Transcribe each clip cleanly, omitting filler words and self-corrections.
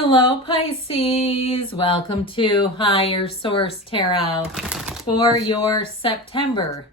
Hello, Pisces. Welcome to Higher Source Tarot for your September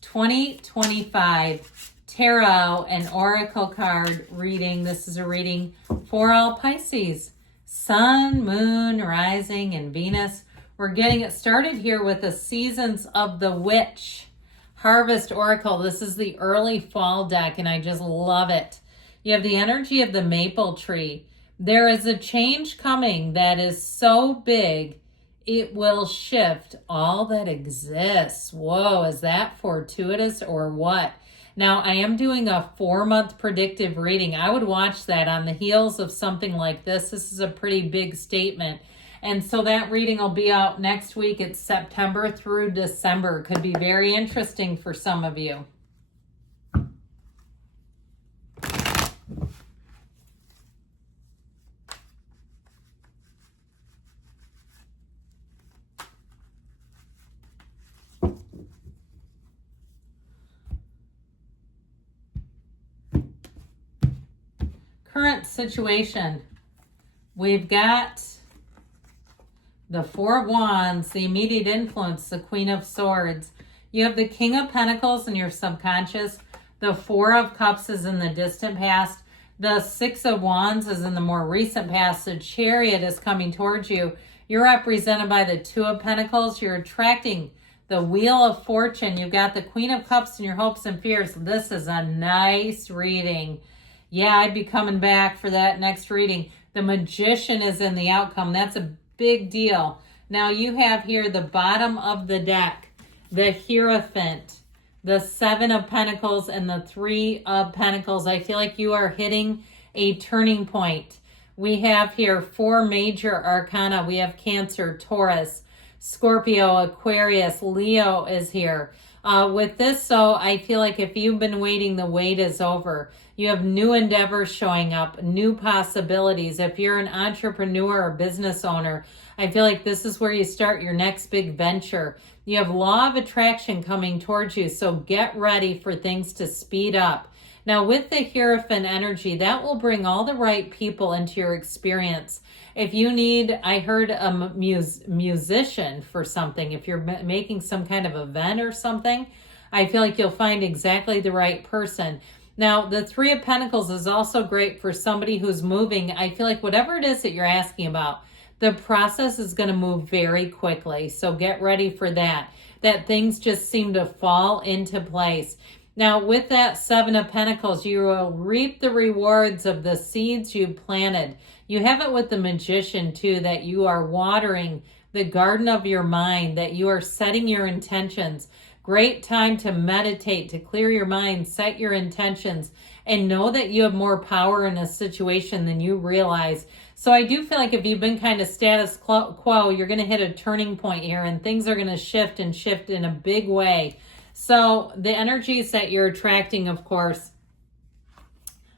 2025 Tarot and Oracle card reading. This is a reading for all Pisces. Sun, Moon, Rising, and Venus. We're getting it started here with the Seasons of the Witch Harvest Oracle. This is the early fall deck, and I just love it. You have the energy of the maple tree. There is a change coming that is so big, it will shift all that exists. Whoa, is that fortuitous or what? Now, I am doing a 4-month predictive reading. I would watch that on the heels of something like this. This is a pretty big statement. And so that reading will be out next week. It's September through December. Could be very interesting for some of you. Current situation, we've got the Four of Wands, the immediate influence, the Queen of Swords. You have the King of Pentacles in your subconscious. The Four of Cups is in the distant past. The Six of Wands is in the more recent past. The Chariot is coming towards you. You're represented by the Two of Pentacles. You're attracting the Wheel of Fortune. You've got the Queen of Cups in your hopes and fears. This is a nice reading. Yeah, I'd be coming back for that next reading. The Magician is in the outcome. That's a big deal. Now you have here the bottom of the deck, the Hierophant, the Seven of Pentacles, and the Three of Pentacles. I feel like you are hitting a turning point. We have here 4 major arcana. We have Cancer, Taurus, Scorpio, Aquarius, Leo is here. With this, so I feel like if you've been waiting, the wait is over. You have new endeavors showing up, new possibilities. If you're an entrepreneur or business owner, I feel like this is where you start your next big venture. You have law of attraction coming towards you, so get ready for things to speed up. Now, with the Hierophant energy, that will bring all the right people into your experience. If you need, I heard a musician for something, if you're making some kind of event or something, I feel like you'll find exactly the right person. Now, the Three of Pentacles is also great for somebody who's moving. I feel like whatever it is that you're asking about, the process is going to move very quickly. So get ready for that things just seem to fall into place. Now, with that Seven of Pentacles, you will reap the rewards of the seeds you planted. You have it with the Magician, too, that you are watering the garden of your mind, that you are setting your intentions. Great time to meditate, to clear your mind, set your intentions, and know that you have more power in a situation than you realize. So I do feel like if you've been kind of status quo, you're going to hit a turning point here, and things are going to shift in a big way. So the energies that you're attracting, of course,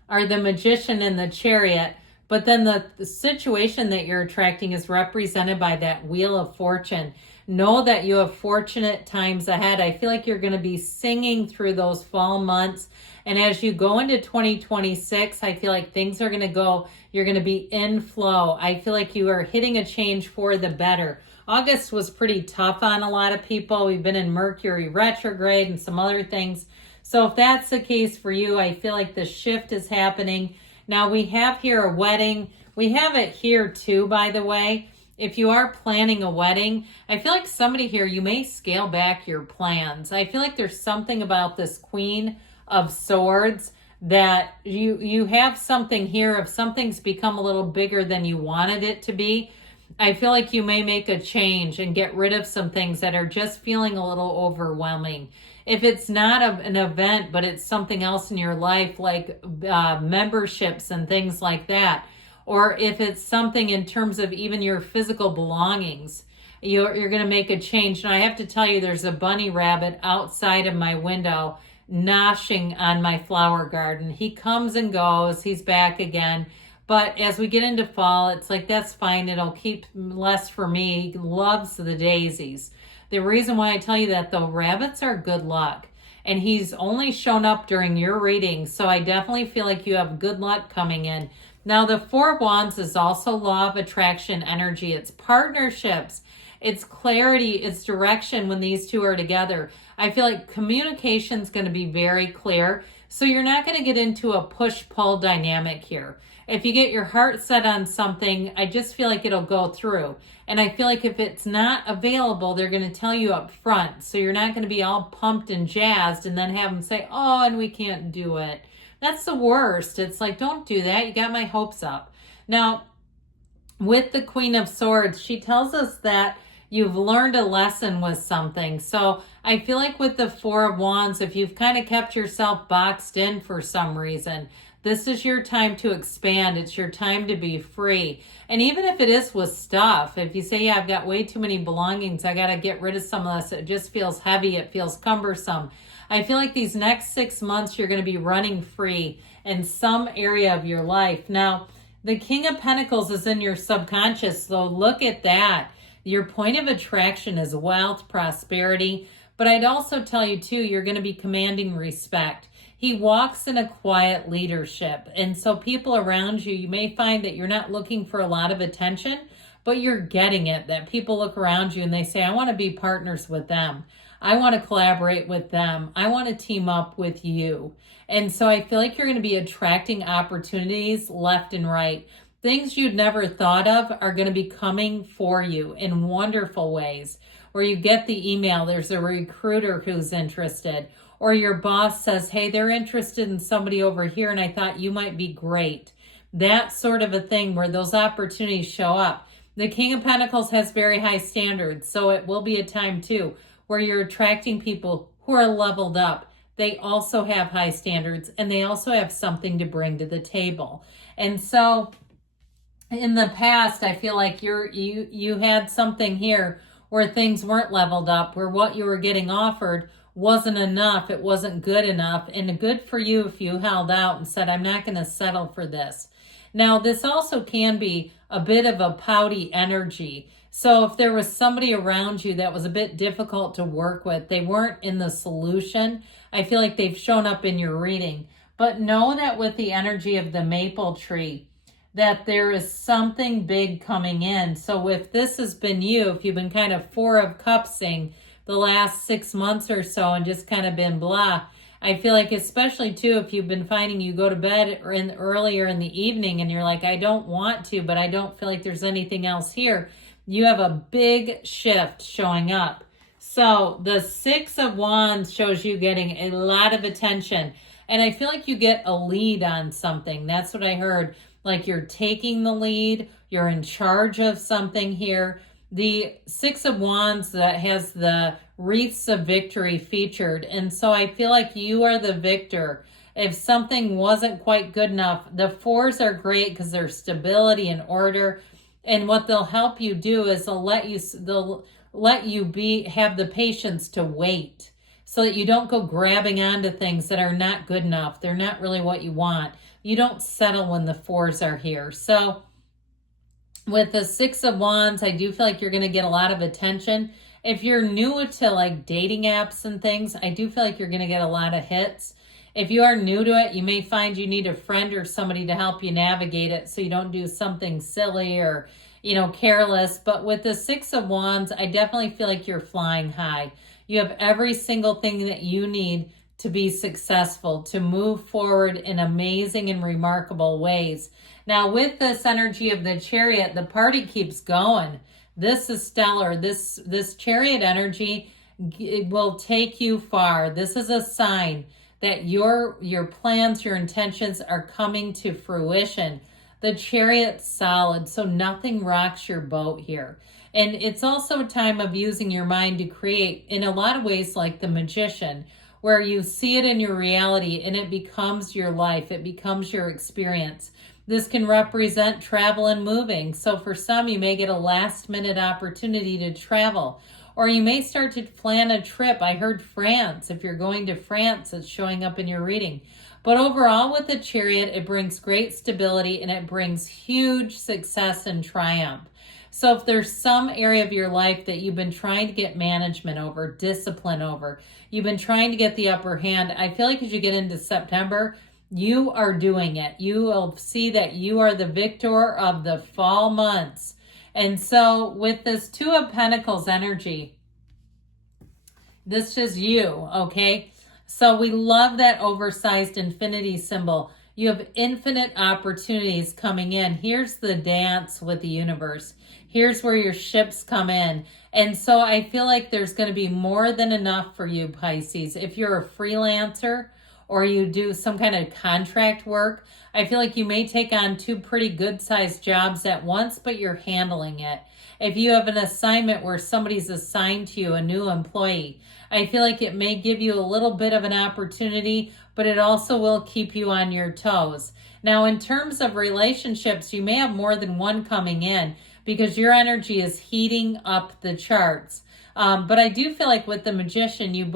are the Magician and the Chariot. But then the situation that you're attracting is represented by that Wheel of Fortune. Know that you have fortunate times ahead. I feel like you're going to be singing through those fall months. And as you go into 2026, I feel like things are going to go, you're going to be in flow. I feel like you are hitting a change for the better. August was pretty tough on a lot of people. We've been in Mercury retrograde and some other things. So if that's the case for you, I feel like the shift is happening. Now we have here a wedding. We have it here too, by the way. If you are planning a wedding, I feel like somebody here, you may scale back your plans. I feel like there's something about this Queen of Swords that you have something here. If something's become a little bigger than you wanted it to be, I feel like you may make a change and get rid of some things that are just feeling a little overwhelming. If it's not an event, but it's something else in your life, like memberships and things like that, or if it's something in terms of even your physical belongings, you're going to make a change. And I have to tell you, there's a bunny rabbit outside of my window noshing on my flower garden. He comes and goes. He's back again. But as we get into fall, it's like, that's fine. It'll keep less for me. He loves the daisies. The reason why I tell you that, though, rabbits are good luck. And he's only shown up during your reading. So I definitely feel like you have good luck coming in. Now, the Four of Wands is also law of attraction energy. It's partnerships, it's clarity, it's direction when these two are together. I feel like communication's going to be very clear. So you're not going to get into a push-pull dynamic here. If you get your heart set on something, I just feel like it'll go through. And I feel like if it's not available, they're going to tell you up front. So you're not going to be all pumped and jazzed and then have them say, oh, and we can't do it. That's the worst. It's like, don't do that. You got my hopes up. Now, with the Queen of Swords, she tells us that you've learned a lesson with something. So I feel like with the Four of Wands, if you've kind of kept yourself boxed in for some reason, this is your time to expand. It's your time to be free. And even if it is with stuff, if you say, yeah, I've got way too many belongings, I got to get rid of some of this. It just feels heavy. It feels cumbersome. I feel like these next 6 months, you're going to be running free in some area of your life. Now, the King of Pentacles is in your subconscious, so look at that. Your point of attraction is wealth, prosperity. But I'd also tell you, too, you're going to be commanding respect. He walks in a quiet leadership. And so people around you, you may find that you're not looking for a lot of attention, but you're getting it. That people look around you and they say, I want to be partners with them. I want to collaborate with them. I want to team up with you. And so I feel like you're going to be attracting opportunities left and right. Things you'd never thought of are going to be coming for you in wonderful ways. Where you get the email, there's a recruiter who's interested. Or your boss says, hey, they're interested in somebody over here and I thought you might be great. That sort of a thing where those opportunities show up. The King of Pentacles has very high standards. So it will be a time too where you're attracting people who are leveled up. They also have high standards and they also have something to bring to the table. And so in the past, I feel like you had something here where things weren't leveled up, where what you were getting offered wasn't enough, it wasn't good enough, and good for you if you held out and said, I'm not going to settle for this. Now, this also can be a bit of a pouty energy. So if there was somebody around you that was a bit difficult to work with, they weren't in the solution, I feel like they've shown up in your reading. But know that with the energy of the maple tree, that there is something big coming in. So if this has been you, if you've been kind of Four of Cupsing the last 6 months or so and just kind of been blah, I feel like especially too if you've been finding you go to bed or earlier in the evening and you're like, I don't want to, but I don't feel like there's anything else here. You have a big shift showing up. So the Six of Wands shows you getting a lot of attention. And I feel like you get a lead on something. That's what I heard. Like you're taking the lead. You're in charge of something here. The Six of Wands that has the wreaths of victory featured. And so I feel like you are the victor. If something wasn't quite good enough, the fours are great because there's stability and order. And what they'll help you do is they'll let you have the patience to wait so that you don't go grabbing onto things that are not good enough. They're not really what you want. You don't settle when the fours are here. So with the Six of Wands, I do feel like you're going to get a lot of attention. If you're new to like dating apps and things, I do feel like you're going to get a lot of hits. If you are new to it, you may find you need a friend or somebody to help you navigate it so you don't do something silly or, careless. But with the Six of Wands, I definitely feel like you're flying high. You have every single thing that you need to be successful, to move forward in amazing and remarkable ways. Now, with this energy of the Chariot, the party keeps going. This is stellar. This Chariot energy, it will take you far. This is a sign that your plans, your intentions are coming to fruition. The Chariot's solid, so nothing rocks your boat here. And it's also a time of using your mind to create in a lot of ways like the Magician, where you see it in your reality and it becomes your life. It becomes your experience. This can represent travel and moving. So for some, you may get a last minute opportunity to travel. Or you may start to plan a trip. I heard France. If you're going to France, it's showing up in your reading. But overall with the Chariot, it brings great stability and it brings huge success and triumph. So if there's some area of your life that you've been trying to get management over, discipline over, you've been trying to get the upper hand, I feel like as you get into September, You are doing it. You will see that you are the victor of the fall months. And so with this Two of Pentacles energy, this is you, okay? So we love that oversized infinity symbol. You have infinite opportunities coming in. Here's the dance with the universe. Here's where your ships come in. And so I feel like there's going to be more than enough for you, Pisces. If you're a freelancer or you do some kind of contract work, I feel like you may take on 2 pretty good-sized jobs at once, but you're handling it. If you have an assignment where somebody's assigned to you, a new employee, I feel like it may give you a little bit of an opportunity, but it also will keep you on your toes. Now, in terms of relationships, you may have more than one coming in because your energy is heating up the charts. But I do feel like with the Magician, you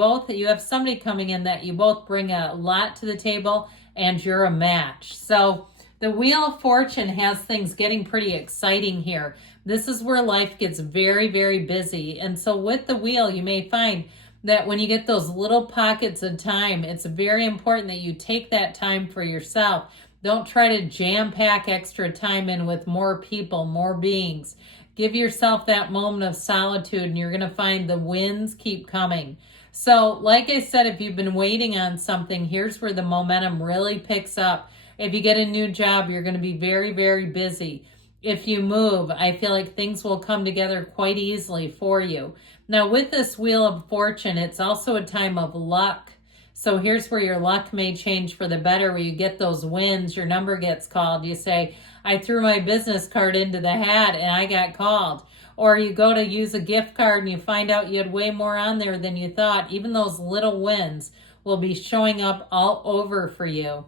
have somebody coming in that you both bring a lot to the table and you're a match. So the Wheel of Fortune has things getting pretty exciting here. This is where life gets very, very busy. And so with the wheel, you may find that when you get those little pockets of time, it's very important that you take that time for yourself. Don't try to jam pack extra time in with more people, more beings. Give yourself that moment of solitude and you're going to find the wins keep coming. So like I said, if you've been waiting on something, here's where the momentum really picks up. If you get a new job, you're going to be very, very busy. If you move, I feel like things will come together quite easily for you. Now with this Wheel of Fortune, it's also a time of luck. So here's where your luck may change for the better, where you get those wins, your number gets called. You say, I threw my business card into the hat and I got called. Or you go to use a gift card and you find out you had way more on there than you thought. Even those little wins will be showing up all over for you.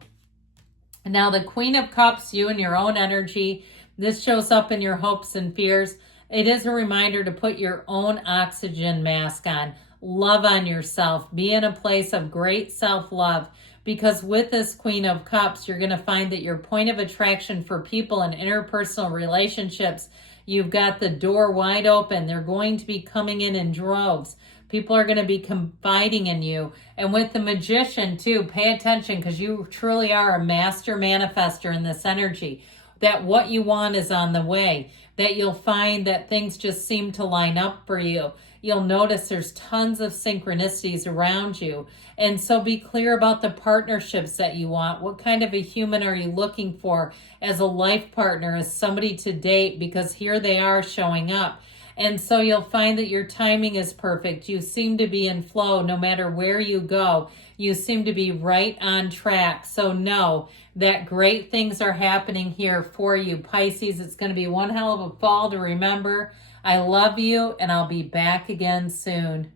Now the Queen of Cups, you and your own energy, this shows up in your hopes and fears. It is a reminder to put your own oxygen mask on. Love on yourself. Be in a place of great self-love, because with this Queen of Cups, you're going to find that your point of attraction for people and interpersonal relationships, you've got the door wide open. They're going to be coming in droves. People are going to be confiding in you. And with the Magician too, pay attention, because you truly are a master manifester in this energy. That what you want is on the way. That you'll find that things just seem to line up for you. You'll notice there's tons of synchronicities around you. And so be clear about the partnerships that you want. What kind of a human are you looking for as a life partner, as somebody to date? Because here they are showing up. And so you'll find that your timing is perfect. You seem to be in flow no matter where you go. You seem to be right on track. So know that great things are happening here for you, Pisces. It's going to be one hell of a fall to remember. I love you, and I'll be back again soon.